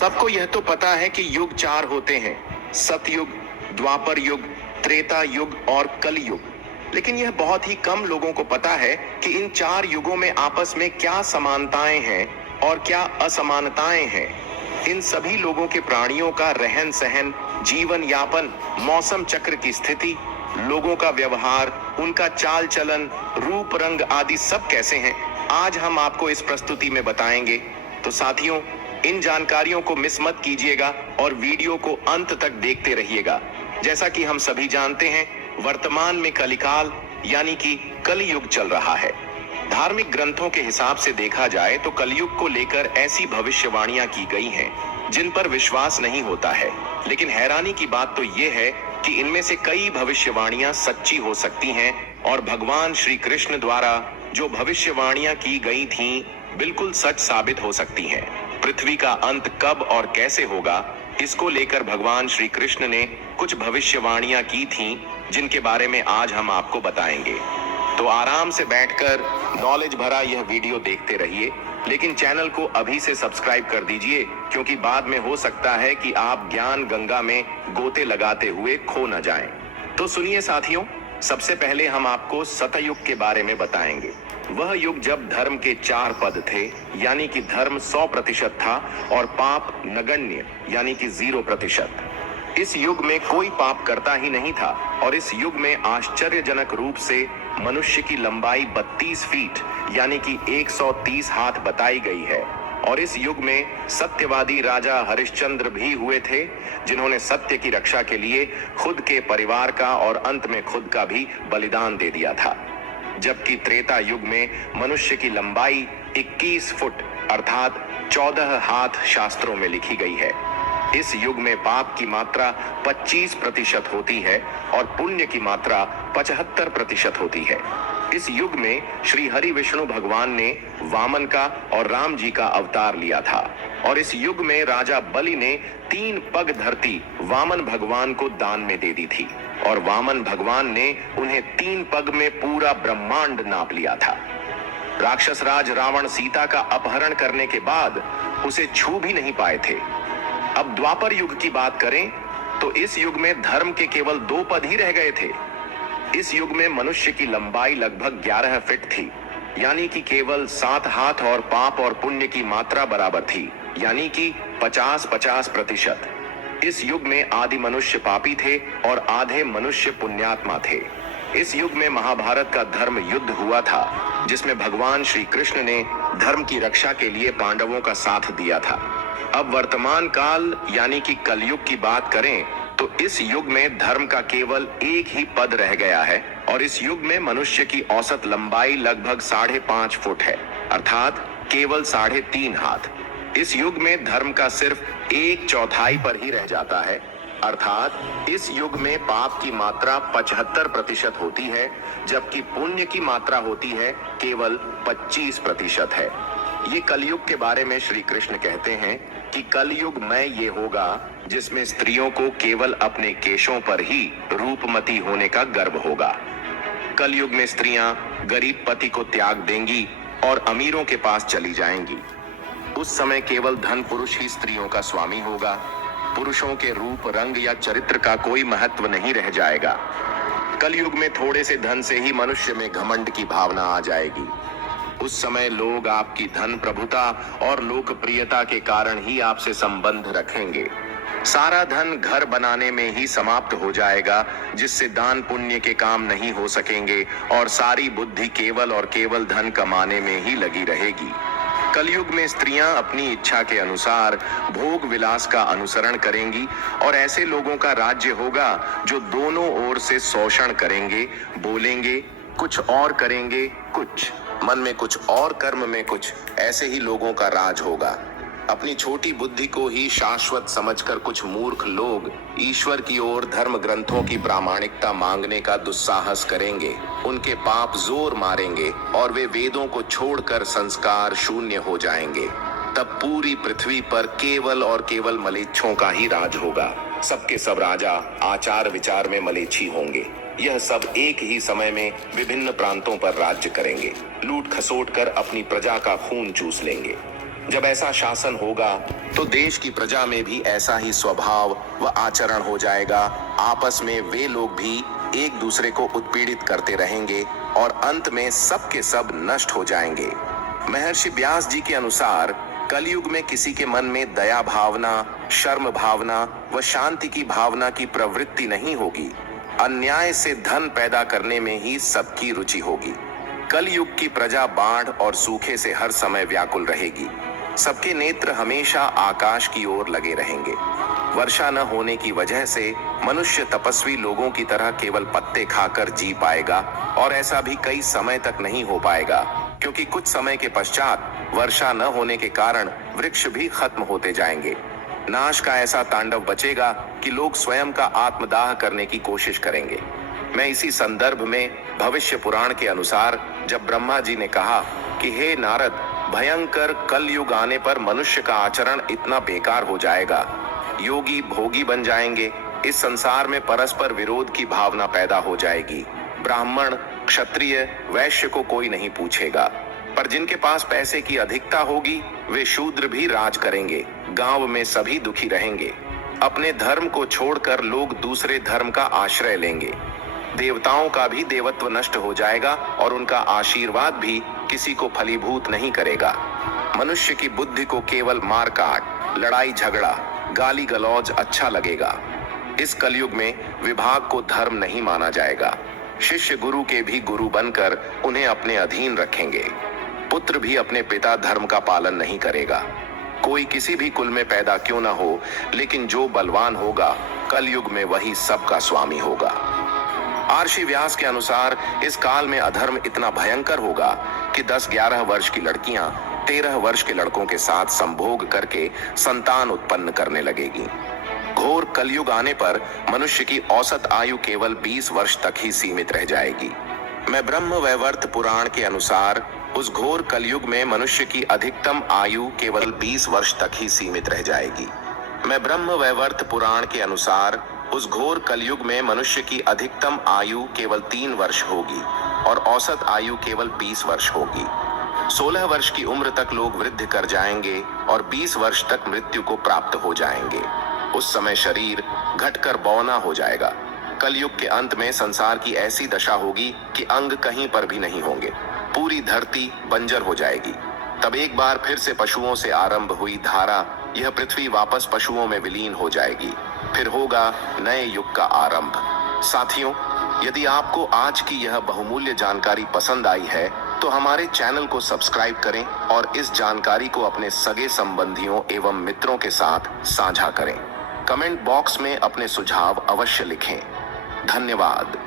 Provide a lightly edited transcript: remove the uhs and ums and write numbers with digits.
सबको यह तो पता है कि युग चार होते हैं, सतयुग, द्वापर युग, त्रेता युग और कलयुग। लेकिन यह बहुत ही कम लोगों को पता है कि इन चार युगों में आपस में क्या समानताएं हैं और क्या असमानताएं हैं। इन सभी लोगों के प्राणियों का रहन सहन, जीवन यापन, मौसम चक्र की स्थिति, लोगों का व्यवहार, उनका चाल चलन, रूप रंग आदि सब कैसे हैं, आज हम आपको इस प्रस्तुति में बताएंगे। तो साथियों, इन जानकारियों को मिस मत कीजिएगा और वीडियो को अंत तक देखते रहिएगा। जैसा कि हम सभी जानते हैं, वर्तमान में कलिकाल यानी कि कलयुग चल रहा है। धार्मिक ग्रंथों के हिसाब से देखा जाए तो कलयुग को लेकर ऐसी भविष्यवाणियां की गई हैं जिन पर विश्वास नहीं होता है। लेकिन हैरानी की बात तो यह है कि इनमें से कई भविष्यवाणियां सच्ची हो सकती हैं और भगवान श्री कृष्ण द्वारा जो भविष्यवाणियां की गई थीं, बिल्कुल सच साबित हो सकती हैं। पृथ्वी का अंत कब और कैसे होगा, इसको लेकर भगवान श्री कृष्ण ने कुछ भविष्यवाणियां की थीं, जिनके बारे में आज हम आपको बताएंगे। तो आराम से बैठकर नॉलेज भरा यह वीडियो देखते रहिए, लेकिन चैनल को अभी से सब्सक्राइब कर दीजिए, क्योंकि बाद में हो सकता है कि आप ज्ञान गंगा में गोते लगाते हुए खो न जाएं। तो सुनिए साथियों, सबसे पहले हम आपको सतयुग के बारे में बताएंगे। वह युग जब धर्म के 4 पद थे, यानी कि धर्म 100% था और पाप नगण्य यानी कि 0%। इस युग में कोई पाप करता ही नहीं था और इस युग में आश्चर्यजनक रूप से मनुष्य की लंबाई 32 फीट यानी कि 130 हाथ बताई गई है। और इस युग में सत्यवादी राजा हरिश्चंद्र भी हुए थे, जिन्होंने सत्य की रक्षा के लिए खुद के परिवार का और अंत में खुद का भी बलिदान दे दिया था। जबकि त्रेता युग में मनुष्य की लंबाई 21 फुट अर्थात 14 हाथ शास्त्रों में लिखी गई है। इस युग में पाप की मात्रा 25% होती है और पुण्य की मात्रा 75% होती है। इस युग में श्री हरि विष्णु भगवान ने वामन का और राम जी का अवतार लिया था और इस युग में राजा बलि ने 3 पग धरती वामन भगवान को दान में दे दी थी और वामन भगवान ने उन्हें 3 पग में पूरा ब्रह्मांड नाप लिया था। राक्षस राज रावण सीता का अपहरण करने के बाद उसे छू भी नहीं पाए थे। अब द्वापर युग की बात करें तो इस युग में धर्म के केवल 2 पद ही रह गए थे। इस युग में मनुष्य की लंबाई लगभग 11 फीट थी, यानी कि केवल 7 हाथ और पाप और पुण्य की मात्रा बराबर थी, यानी कि 50-50%। इस युग में आदि मनुष्य पापी थे और आधे मनुष्य पुण्यात्मा थे। इस युग में महाभारत का धर्म युद्ध हुआ था, जिसमें भगवान श्री कृष्ण ने धर्म की रक्षा के लिए पांडवों का साथ दिया था। अब वर्तमान काल यानी कि कलयुग की बात करें तो इस युग में धर्म का केवल एक ही पद रह गया है और इस युग में मनुष्य की औसत लंबाई लगभग 5.5 फुट है, अर्थात केवल 3.5 हाथ। इस युग में धर्म का सिर्फ 1/4 पर ही रह जाता है, अर्थात इस युग में पाप की मात्रा 75% होती है, जबकि पुण्य की मात्रा होती है केवल 25% है। ये कलयुग के बारे में श्री कृष्ण कहते हैं कि कलयुग में ये होगा जिसमें स्त्रियों को केवल अपने केशों पर ही रूपमती होने का गर्व होगा। कलयुग में स्त्रियां गरीब पति को त्याग देंगी और अमीरों के पास चली जाएंगी। उस समय केवल धन पुरुष ही स्त्रियों का स्वामी होगा। पुरुषों के रूप रंग या चरित्र का कोई महत्व नहीं रह जाएगा। कलयुग में थोड़े से धन से ही मनुष्य में घमंड की भावना आ जाएगी। उस समय लोग आपकी धन प्रभुता और लोकप्रियता के कारण ही आपसे संबंध रखेंगे। सारा धन घर बनाने में ही समाप्त हो जाएगा, जिससे दान पुण्य के काम नहीं हो सकेंगे और सारी बुद्धि केवल और केवल धन कमाने में ही लगी रहेगी। कलयुग में स्त्रियां अपनी इच्छा के अनुसार भोग विलास का अनुसरण करेंगी और ऐसे लोगों का राज्य होगा जो दोनों ओर से शोषण करेंगे, बोलेंगे कुछ और करेंगे कुछ, मन में कुछ और कर्म में कुछ, ऐसे ही लोगों का राज होगा। अपनी छोटी बुद्धि को ही शाश्वत समझकर कुछ मूर्ख लोग ईश्वर की ओर धर्म ग्रंथों की प्रामाणिकता मांगने का दुस्साहस करेंगे। उनके पाप जोर मारेंगे और वे वेदों को छोड़कर संस्कार शून्य हो जाएंगे। तब पूरी पृथ्वी पर केवल और केवल मलेच्छों का ही राज होगा। सबके सब राजा आचार विचार में मलेच्छी होंगे। यह सब एक ही समय में विभिन्न प्रांतों पर राज्य करेंगे, लूट खसोट कर अपनी प्रजा का खून चूस लेंगे। जब ऐसा शासन होगा तो देश की प्रजा में भी ऐसा ही स्वभाव व आचरण हो जाएगा। आपस में वे लोग भी एक दूसरे को उत्पीड़ित करते रहेंगे और अंत में सब के सब नष्ट हो जाएंगे। महर्षि व्यास जी के अनुसार कलयुग में किसी के मन में दया भावना, शर्म भावना व शांति की भावना की प्रवृत्ति नहीं होगी। अन्याय से धन पैदा करने में ही सबकी रुचि होगी। कलयुग की प्रजा बाढ़ और सूखे से हर समय व्याकुल रहेगी। सबके नेत्र हमेशा आकाश की ओर लगे रहेंगे। वर्षा न होने की वजह से मनुष्य तपस्वी लोगों की तरह केवल पत्ते खाकर जी पाएगा और ऐसा भी कई समय तक नहीं हो पाएगा, क्योंकि कुछ समय के पश्चात वर्षा न होने के कारण वृक्ष भी खत्म होते जाएंगे। नाश का ऐसा तांडव बचेगा कि लोग स्वयं का आत्मदाह करने की कोशिश करेंगे। मैं इसी संदर्भ में भविष्य पुराण के अनुसार जब ब्रह्मा जी ने कहा कि हे नारद, भयंकर कलयुग आने पर मनुष्य का आचरण इतना बेकार हो जाएगा, योगी भोगी बन जाएंगे, इस संसार में परस्पर विरोध की भावना पैदा हो जाएगी। ब्राह्मण, क्षत्रिय, वैश्य को कोई नहीं पूछेगा, पर जिनके पास पैसे की अधिकता होगी वे शूद्र भी राज करेंगे। गांव में सभी दुखी रहेंगे। अपने धर्म को छोड़कर लोग दूसरे धर्म का आश्रय लेंगे। देवताओं का भी देवत्व नष्ट हो जाएगा और उनका आशीर्वाद भी किसी को फलीभूत नहीं करेगा। मनुष्य की बुद्धि को केवल मारकाट, लड़ाई झगड़ा, गाली गलौज अच्छा लगेगा। इस कलयुग में विभाग को धर्म नहीं माना जाएगा। शिष्य गुरु के भी गुरु बनकर उन्हें अपने अधीन रखेंगे। पुत्र भी अपने पिता धर्म का पालन नहीं करेगा। कोई किसी भी कुल में पैदा क्यों ना हो, लेकिन जो बलवान होगा कलयुग में वही सबका स्वामी होगा। महर्षि व्यास के अनुसार इस काल में अधर्म इतना भयंकर होगा कि 10-11 वर्ष की लड़कियां 13 वर्ष के लड़कों के साथ संभोग करके संतान उत्पन्न करने लगेगी। घोर कलयुग आने पर मनुष्य की औसत आयु केवल 20 वर्ष तक ही सीमित रह जाएगी। मैं ब्रह्म वैवर्त पुराण के अनुसार उस घोर कलयुग में मनुष्य की अधिकतम आयु केवल 20 वर्ष तक ही सीमित रह जाएगी। मैं ब्रह्म वैवर्त पुराण के अनुसार उस घोर कलयुग में मनुष्य की अधिकतम आयु केवल 3 वर्ष होगी और औसत आयु केवल 20 वर्ष होगी। 16 वर्ष की उम्र तक लोग वृद्ध कर जाएंगे और 20 वर्ष तक मृत्यु को प्राप्त हो जाएंगे। उस समय शरीर घटकर बौना हो जाएगा। कलयुग के अंत में संसार की ऐसी दशा होगी कि अंग कहीं पर भी नहीं होंगे। पूरी धरती बंजर हो जाएगी। तब एक बार फिर से पशुओं से आरंभ हुई धारा यह पृथ्वी वापस पशुओं में विलीन हो जाएगी। फिर होगा नए युग का आरंभ। साथियों, यदि आपको आज की यह बहुमूल्य जानकारी पसंद आई है तो हमारे चैनल को सब्सक्राइब करें और इस जानकारी को अपने सगे संबंधियों एवं मित्रों के साथ साझा करें। कमेंट बॉक्स में अपने सुझाव अवश्य लिखें। धन्यवाद।